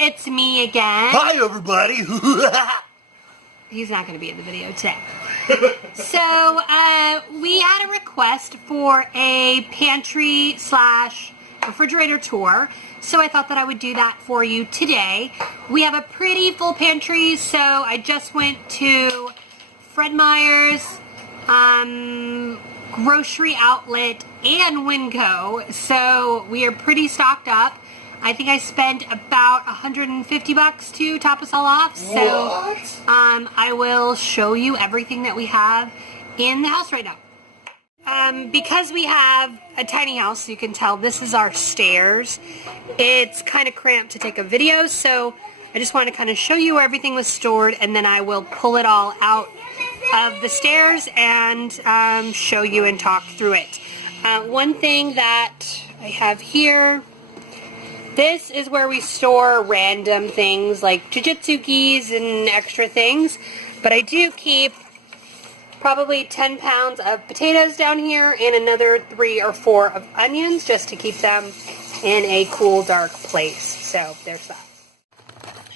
it's me again. Hi, everybody. He's not going to be in the video today. So, we had a request for a pantry / refrigerator tour, so I thought that I would do that for you today. We have a pretty full pantry, so I just went to Fred Meyer's, grocery outlet, and Winco, so we are pretty stocked up. I think I spent about $150 to top us all off. So I will show you everything that we have in the house right now. Because we have a tiny house, you can tell this is our stairs. It's kind of cramped to take a video, so I just want to kind of show you where everything was stored, and then I will pull it all out of the stairs and show you and talk through it. One thing that I have here, this is where we store random things like jiu-jitsu gis and extra things, but I do keep probably 10 pounds of potatoes down here and another 3 or 4 of onions just to keep them in a cool, dark place. So there's that.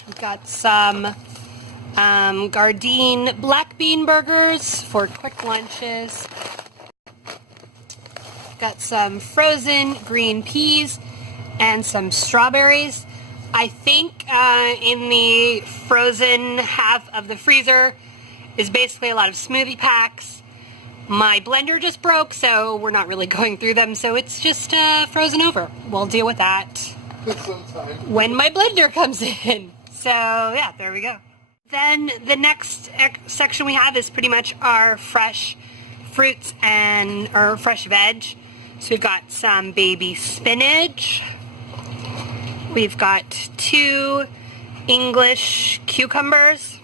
We've got some Gardein black bean burgers for quick lunches. Got some frozen green peas and some strawberries. I think in the frozen half of the freezer is basically a lot of smoothie packs. My blender just broke, so we're not really going through them, so it's just frozen over. We'll deal with that when my blender comes in. So yeah, there we go. Then the next section we have is pretty much our fresh fruits and our fresh veg. So we've got some baby spinach. We've got 2 English cucumbers.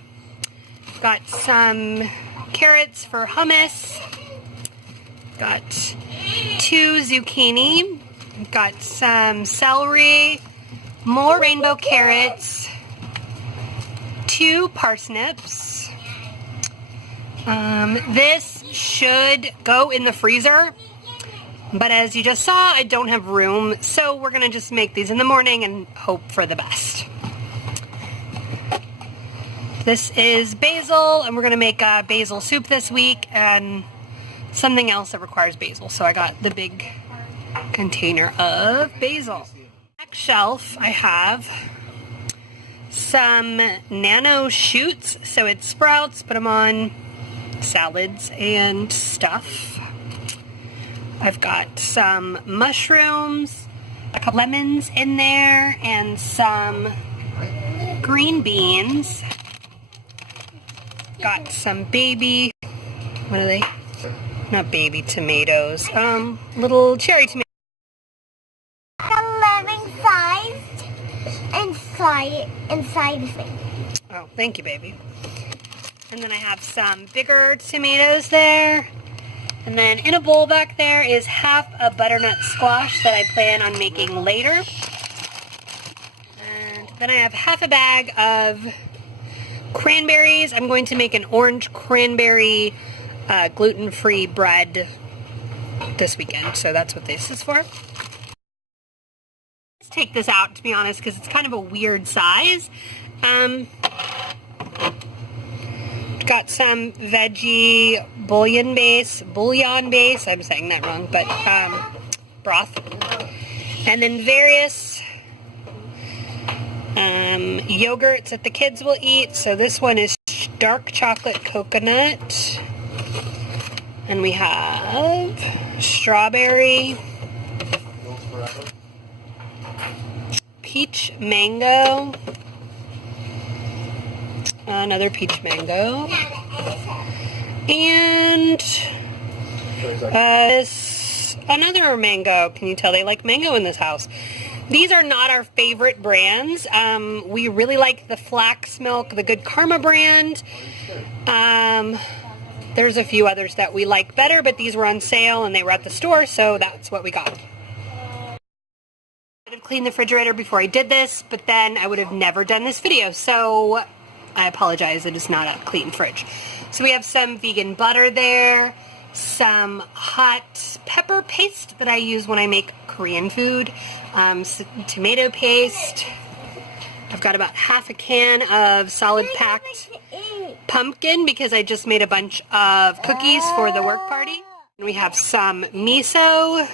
We've got some carrots for hummus. Got 2 zucchini. We've got some celery, more rainbow carrots, 2 parsnips. This should go in the freezer, but as you just saw, I don't have room, so we're going to just make these in the morning and hope for the best. This is basil, and we're going to make a basil soup this week, and something else that requires basil, so I got the big container of basil. Next shelf, I have some nano shoots, so it's sprouts, put them on salads and stuff. I've got some mushrooms, a couple lemons in there, and some green beans. Got some baby, what are they? Not baby tomatoes, little cherry tomatoes. 11 sized inside of it. Oh, thank you, baby. And then I have some bigger tomatoes there. And then in a bowl back there is half a butternut squash that I plan on making later. And then I have half a bag of cranberries. I'm going to make an orange cranberry gluten-free bread this weekend. So that's what this is for. Let's take this out, to be honest, because it's kind of a weird size. Got some veggie bouillon base, I'm saying that wrong, but broth. And then various yogurts that the kids will eat. So this one is dark chocolate coconut. And we have strawberry, peach mango, another peach mango, and another mango. Can you tell they like mango in this house? These are not our favorite brands. We really like the Flax Milk, the Good Karma brand. There's a few others that we like better, but these were on sale and they were at the store, so that's what we got. I would have cleaned the refrigerator before I did this, but then I would have never done this video, so I apologize, it is not a clean fridge. So we have some vegan butter there, some hot pepper paste that I use when I make Korean food, some tomato paste, I've got about half a can of solid packed pumpkin because I just made a bunch of cookies for the work party. And we have some miso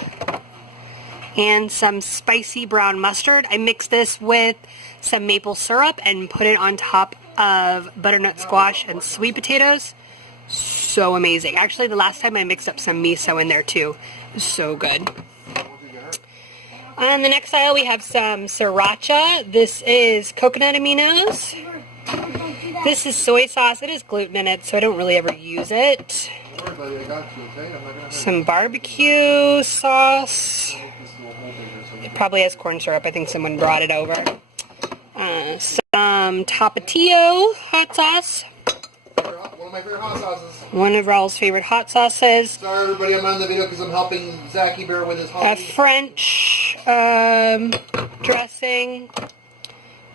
and some spicy brown mustard. I mixed this with some maple syrup and put it on top of butternut squash and sweet potatoes. So amazing. Actually, the last time I mixed up some miso in there too. It was so good. On the next aisle, we have some sriracha. This is coconut aminos. This is soy sauce. It is gluten in it, so I don't really ever use it. Some barbecue sauce. It probably has corn syrup. I think someone brought it over. Some Tapatio hot sauce. One of my favorite hot sauces. One of Raul's favorite hot sauces. Sorry everybody, I'm on the video because I'm helping Zachy Bear with his hobby. A French dressing.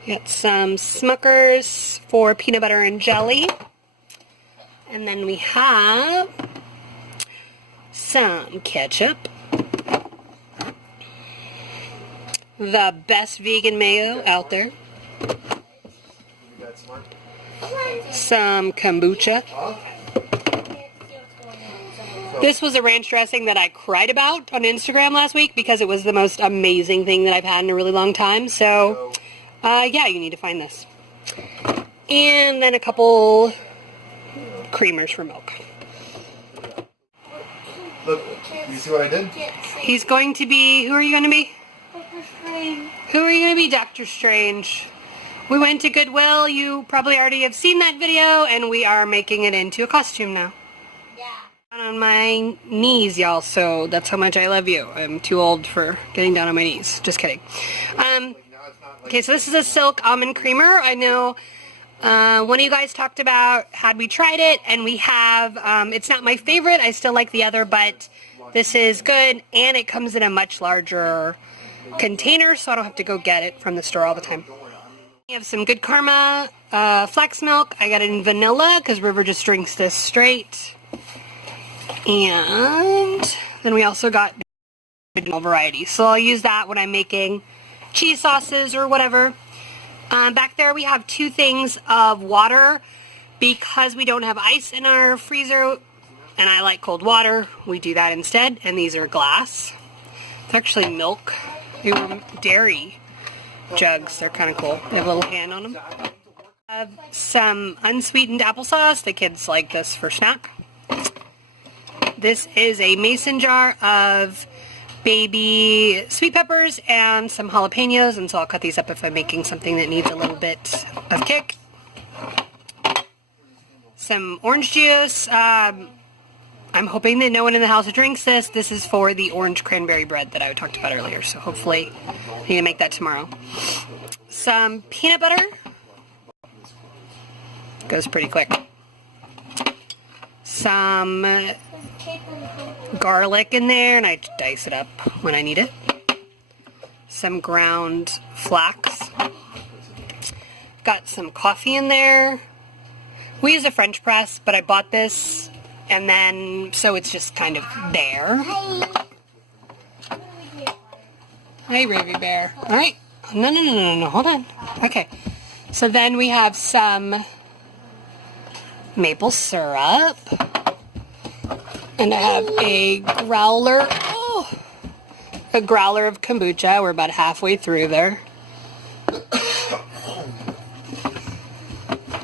Got some Smuckers for peanut butter and jelly. And then we have some ketchup. The best vegan mayo out there. Some kombucha. This was a ranch dressing that I cried about on Instagram last week because it was the most amazing thing that I've had in a really long time. So, yeah, you need to find this. And then a couple creamers for milk. Look, you see what I did? He's going to be, who are you going to be? Who are you going to be, Dr. Strange? We went to Goodwill. You probably already have seen that video, and we are making it into a costume now. Yeah. Down on my knees, y'all, so that's how much I love you. I'm too old for getting down on my knees. Just kidding. Okay, so this is a silk almond creamer. I know one of you guys talked about had we tried it, and we have. It's not my favorite. I still like the other, but this is good, and it comes in a much larger container, so I don't have to go get it from the store all the time. We have some Good Karma flax milk. I got it in vanilla because River just drinks this straight. And then we also got original variety. So I'll use that when I'm making cheese sauces or whatever. Back there we have 2 things of water because we don't have ice in our freezer and I like cold water. We do that instead. And these are glass. It's actually milk. They were dairy jugs. They're kind of cool. They have a little hand on them. Some unsweetened applesauce. The kids like this for snack. This is a mason jar of baby sweet peppers and some jalapenos, and so I'll cut these up if I'm making something that needs a little bit of kick. Some orange juice. I'm hoping that no one in the house drinks this. This is for the orange cranberry bread that I talked about earlier, so hopefully I need to make that tomorrow. Some peanut butter. Goes pretty quick. Some garlic in there, and I dice it up when I need it. Some ground flax. Got some coffee in there. We use a French press, but I bought this, and then, so it's just kind of there. Hi, Ravy Bear. All right. No, hold on. Okay. So then we have some maple syrup. And I have a growler. Oh, a growler of kombucha. We're about halfway through there.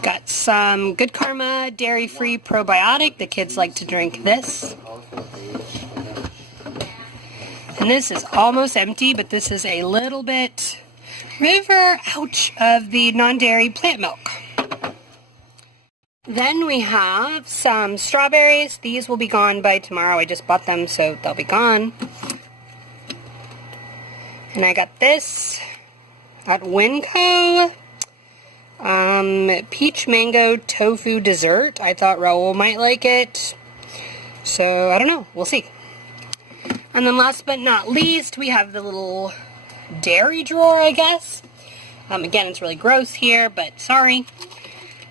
Got some Good Karma dairy-free probiotic. The kids like to drink this. And this is almost empty, but this is a little bit, River, ouch, of the non-dairy plant milk. Then we have some strawberries. These will be gone by tomorrow. I just bought them, so they'll be gone. And I got this at Winco. Peach mango tofu dessert. I thought Raul might like it. So, I don't know. We'll see. And then last but not least, we have the little dairy drawer, I guess. Again, it's really gross here, but sorry.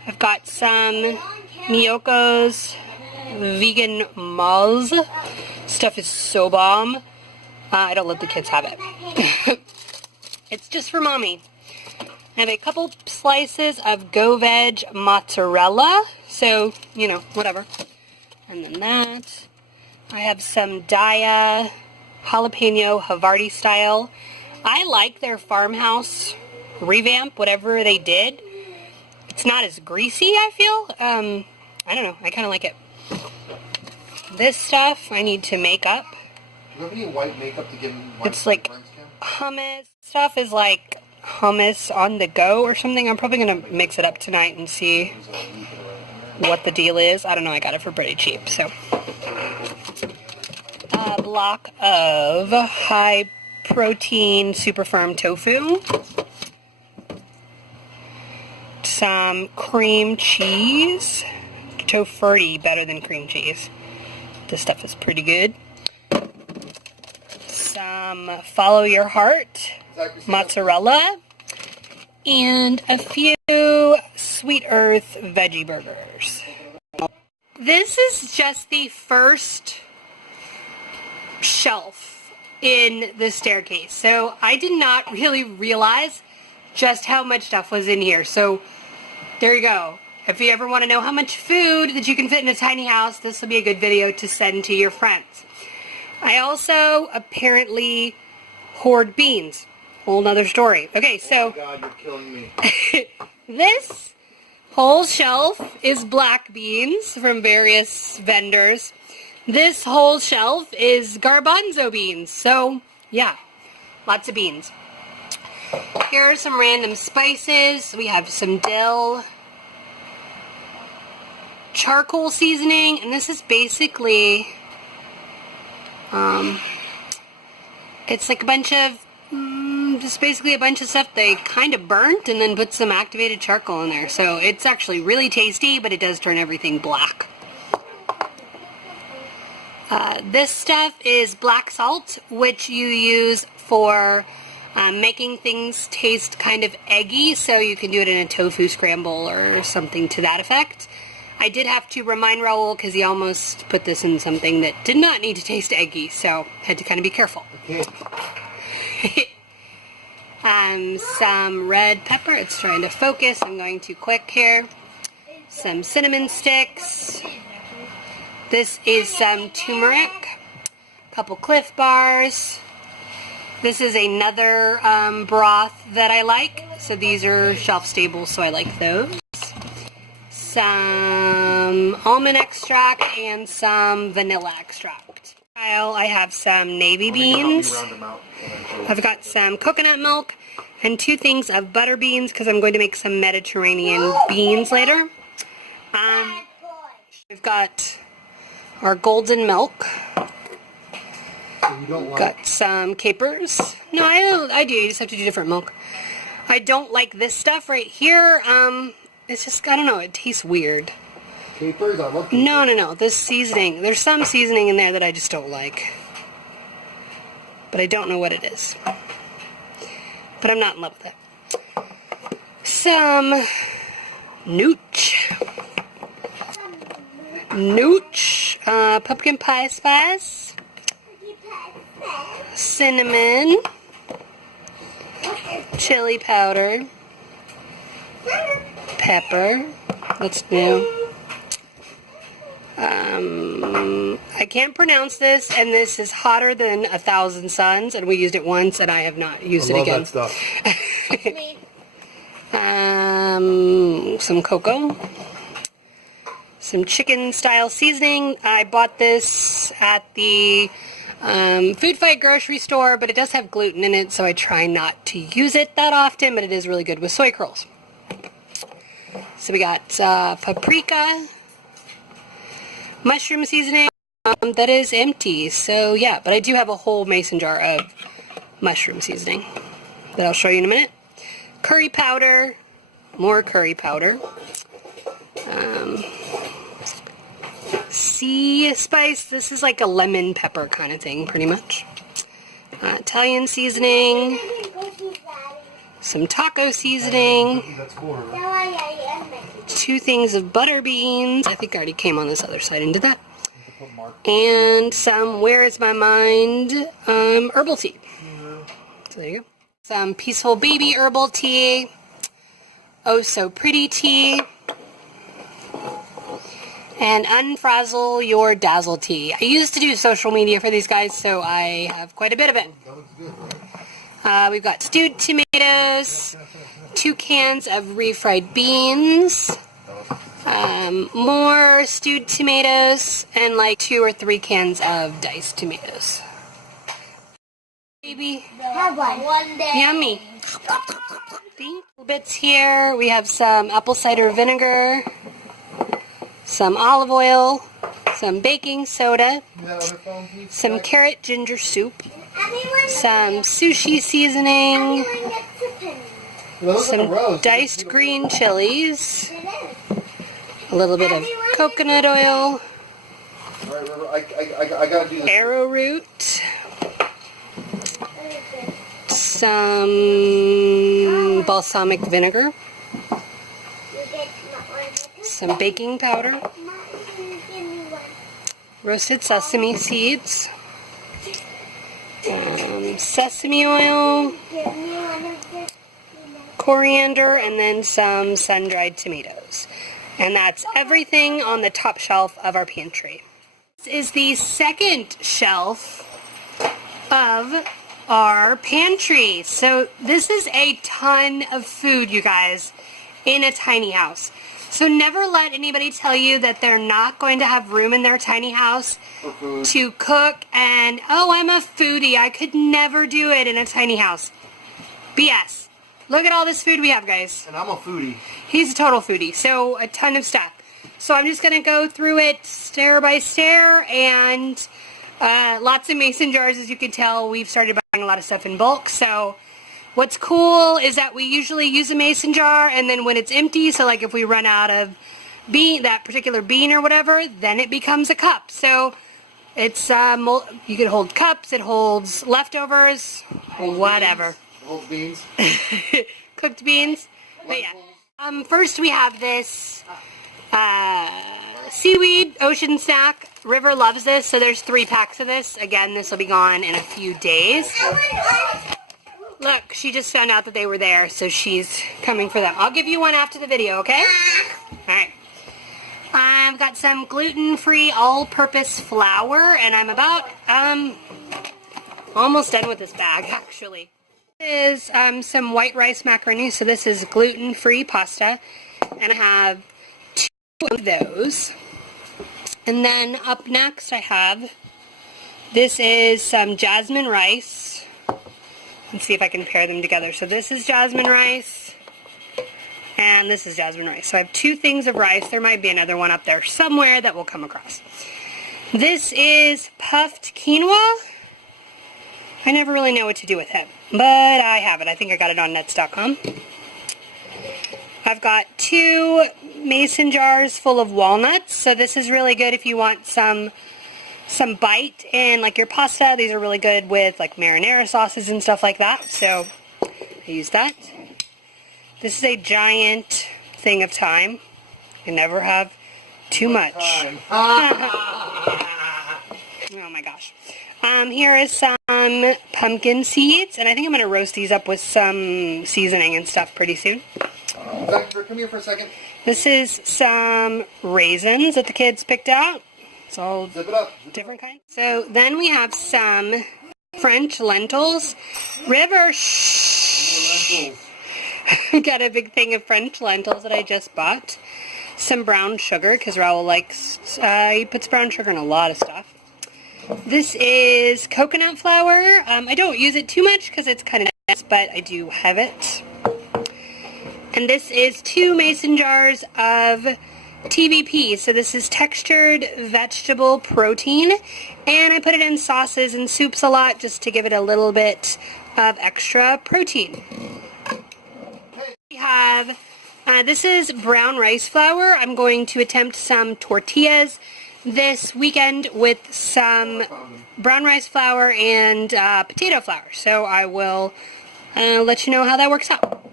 I've got some Miyoko's vegan malls. Stuff is so bomb. I don't let the kids have it. It's just for mommy. I have a couple slices of Go-Veg mozzarella, so, you know, whatever. And then that. I have some Daya jalapeno Havarti style. I like their farmhouse revamp, whatever they did. It's not as greasy, I feel. I don't know, I kind of like it. This stuff I need to make up. Do you have any white makeup to give him? It's like hummus. Stuff is like hummus on the go or something. I'm probably going to mix it up tonight and see what the deal is. I don't know, I got it for pretty cheap, so. A block of high protein super firm tofu. Some cream cheese. Tofu better than cream cheese. This stuff is pretty good. Some Follow Your Heart mozzarella, and a few Sweet Earth veggie burgers. This is just the first shelf in the staircase, so I did not really realize just how much stuff was in here. So there you go. If you ever want to know how much food that you can fit in a tiny house, this will be a good video to send to your friends. I also apparently hoard beans. Whole nother story. Okay, so... Oh my God, you're killing me. This whole shelf is black beans from various vendors. This whole shelf is garbanzo beans. So, yeah, lots of beans. Here are some random spices. We have some dill, charcoal seasoning, and this is basically, it's like a bunch of, just basically a bunch of stuff they kind of burnt and then put some activated charcoal in there. So it's actually really tasty, but it does turn everything black. This stuff is black salt, which you use for making things taste kind of eggy, so you can do it in a tofu scramble or something to that effect. I did have to remind Raul because he almost put this in something that did not need to taste eggy, so had to kind of be careful. Some red pepper. It's trying to focus. I'm going too quick here. Some cinnamon sticks. This is some turmeric. A couple Cliff Bars. This is another broth that I like. So these are shelf stable, so I like those. Some almond extract and some vanilla extract. I have some navy beans. I've got some coconut milk and 2 things of butter beans because I'm going to make some Mediterranean beans later. We've got our golden milk. Got some capers. No, I do. You just have to do different milk. I don't like this stuff right here. It's just, I don't know, it tastes weird. Capers? I love capers. No. This seasoning. There's some seasoning in there that I just don't like. But I don't know what it is. But I'm not in love with it. Some nooch. Pumpkin pie spice. Cinnamon. Chili powder. Pepper. That's new. I can't pronounce this, and this is hotter than 1,000 suns, and we used it once, and I have not used it again. I love that stuff. Some cocoa. Some chicken-style seasoning. I bought this at the Food Fight grocery store, but it does have gluten in it, so I try not to use it that often, but it is really good with soy curls. So we got paprika, mushroom seasoning, that is empty, so yeah, but I do have a whole mason jar of mushroom seasoning that I'll show you in a minute. Curry powder, more curry powder, sea spice, this is like a lemon pepper kind of thing, pretty much. Italian seasoning, some taco seasoning, 2 things of butter beans, I think I already came on this other side and did that, and some Where Is My Mind herbal tea. So there you go. Some Peaceful Baby herbal tea, Oh So Pretty tea, and Unfrazzle Your Dazzle tea. I used to do social media for these guys, so I have quite a bit of it. That looks good, right? We've got stewed tomatoes, 2 cans of refried beans, more stewed tomatoes, and like 2 or 3 cans of diced tomatoes. Baby. Have one day. Yummy. Bits here. We have some apple cider vinegar, some olive oil, some baking soda, some carrot ginger soup, some sushi seasoning, some diced green chilies, a little bit of coconut oil, I gotta do this. arrowroot, some balsamic vinegar, some baking powder, roasted sesame seeds, sesame oil, coriander, and then some sun-dried tomatoes. And that's everything on the top shelf of our pantry. This is the second shelf of our pantry. So this is a ton of food, you guys, in a tiny house. So never let anybody tell you that they're not going to have room in their tiny house to cook and, oh, I'm a foodie, I could never do it in a tiny house. BS. Look at all this food we have, guys. And I'm a foodie. He's a total foodie, so a ton of stuff. So I'm just going to go through it stair by stair, and lots of mason jars. As you can tell, we've started buying a lot of stuff in bulk. So what's cool is that we usually use a mason jar, and then when it's empty, so like if we run out of that particular bean or whatever, then it becomes a cup. So it's you can hold cups, it holds leftovers, whatever. Holds beans. Cooked beans. But yeah. First we have this seaweed ocean snack. River loves this, so there's 3 packs of this. Again, this will be gone in a few days. Look, she just found out that they were there, so she's coming for them. I'll give you one after the video, okay? Alright. I've got some gluten-free all-purpose flour, and I'm about almost done with this bag, actually. This is some white rice macaroni, so this is gluten-free pasta, and I have 2 of those. And then up next I have, this is some jasmine rice. Let's see if I can pair them together. So this is jasmine rice, and this is jasmine rice. So I have 2 things of rice. There might be another one up there somewhere that we'll come across. This is puffed quinoa. I never really know what to do with it, but I have it. I think I got it on nets.com. I've got 2 mason jars full of walnuts. So this is really good if you want some bite in like your pasta. These are really good with like marinara sauces and stuff like that. So I use that. This is a giant thing of thyme. I never have too much. Oh my gosh. Here is some pumpkin seeds, and I think I'm going to roast these up with some seasoning and stuff pretty soon. Come here for a second. This is some raisins that the kids picked out. It's all different kinds. So then we have some French lentils. River, shh. Got a big thing of French lentils that I just bought. Some brown sugar, because Raoul likes, he puts brown sugar in a lot of stuff. This is coconut flour. I don't use it too much because it's kind of nice, but I do have it. And this is 2 mason jars of TVP. So this is textured vegetable protein, and I put it in sauces and soups a lot just to give it a little bit of extra protein. We have, this is brown rice flour. I'm going to attempt some tortillas this weekend with some brown rice flour and potato flour. So I will let you know how that works out.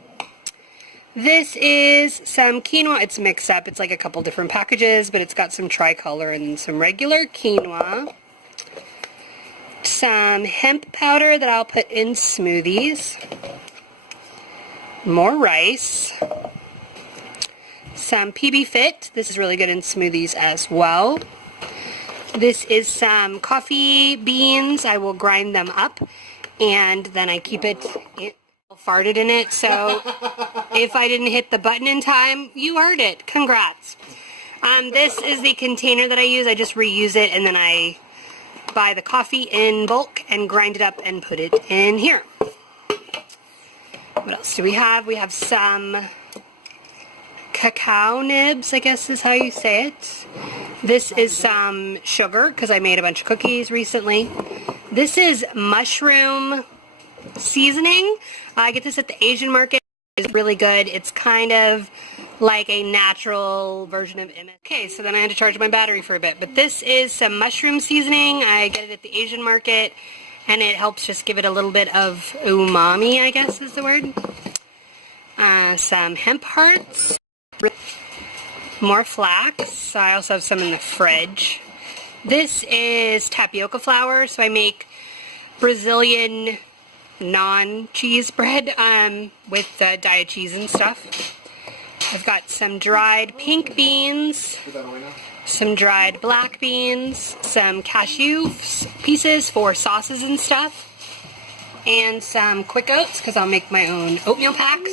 This is some quinoa. It's mixed up. It's like a couple different packages, but it's got some tricolor and some regular quinoa. Some hemp powder that I'll put in smoothies. More rice. some PB Fit. This is really good in smoothies as well. This is some coffee beans. I will grind them up, and then I keep it farted in it, so if I didn't hit the button in time, you heard it. Congrats. This is the container that I use. I just reuse it, and then I buy the coffee in bulk and grind it up and put it in here. What else do we have? We have some cacao nibs, I guess is how you say it. This is some sugar, because I made a bunch of cookies recently. This is mushroom seasoning. I get this at the Asian market. It's really good. It's kind of like a natural version of MS. Okay, so then I had to charge my battery for a bit. But this is some mushroom seasoning. I get it at the Asian market, and it helps just give it a little bit of umami, I guess is the word. Some hemp hearts. More flax. I also have some in the fridge. This is tapioca flour, so I make Brazilian non-cheese bread with diet cheese and stuff. I've got some dried pink beans, some dried black beans, some cashew pieces for sauces and stuff, and some quick oats because I'll make my own oatmeal packs.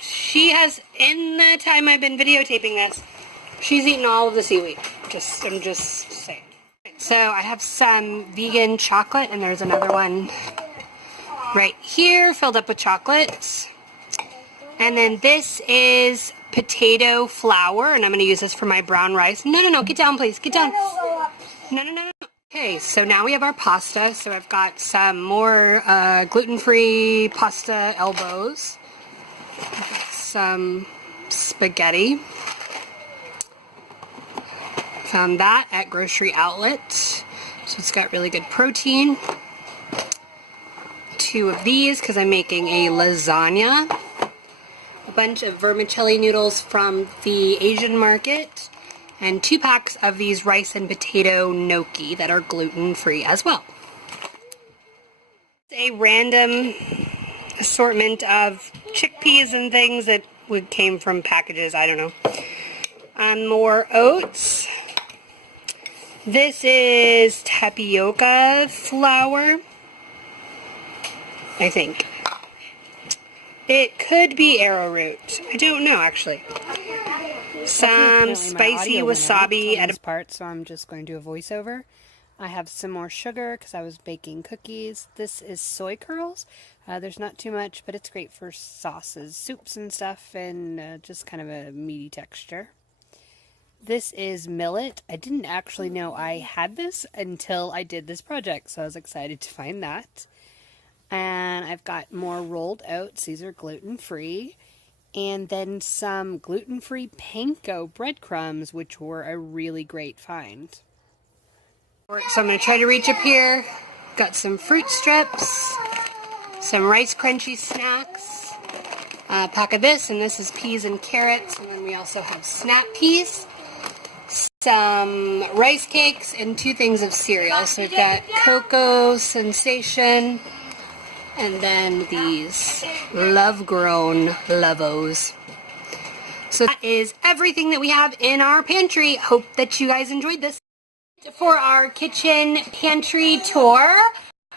She has, in the time I've been videotaping this, she's eaten all of the seaweed. I'm just saying. So I have some vegan chocolate, and there's another one right here filled up with chocolates. And then this is potato flour, and I'm going to use this for my brown rice. No, get down, please. Get down. No. Okay, so now we have our pasta. So I've got some more gluten-free pasta elbows. I've got some spaghetti. Found that at Grocery Outlet. So it's got really good protein. 2 of these because I'm making a lasagna. A bunch of vermicelli noodles from the Asian market. And 2 packs of these rice and potato gnocchi that are gluten-free as well. A random assortment of chickpeas and things that came from packages, I don't know. More oats. This is tapioca flour, I think. It could be arrowroot. I don't know, actually. Some spicy wasabi at a part, so I'm just going to do a voiceover. I have some more sugar because I was baking cookies. This is soy curls. There's not too much, but it's great for sauces, soups and stuff, and just kind of a meaty texture. This is millet. I didn't actually know I had this until I did this project, so I was excited to find that. And I've got more rolled oats. These are gluten-free. And then some gluten-free panko breadcrumbs, which were a really great find. So I'm going to try to reach up here. Got some fruit strips, some rice crunchy snacks, a pack of this, and this is peas and carrots. And then we also have snap peas, some rice cakes, and 2 things of cereal. So we've got Cocoa Sensation, and then these Love-Grown Lovos. So that is everything that we have in our pantry. Hope that you guys enjoyed this. For our kitchen pantry tour,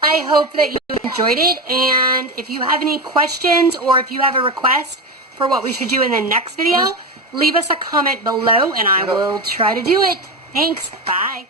I hope that you enjoyed it. And if you have any questions or if you have a request for what we should do in the next video, leave us a comment below and I will try to do it. Thanks. Bye.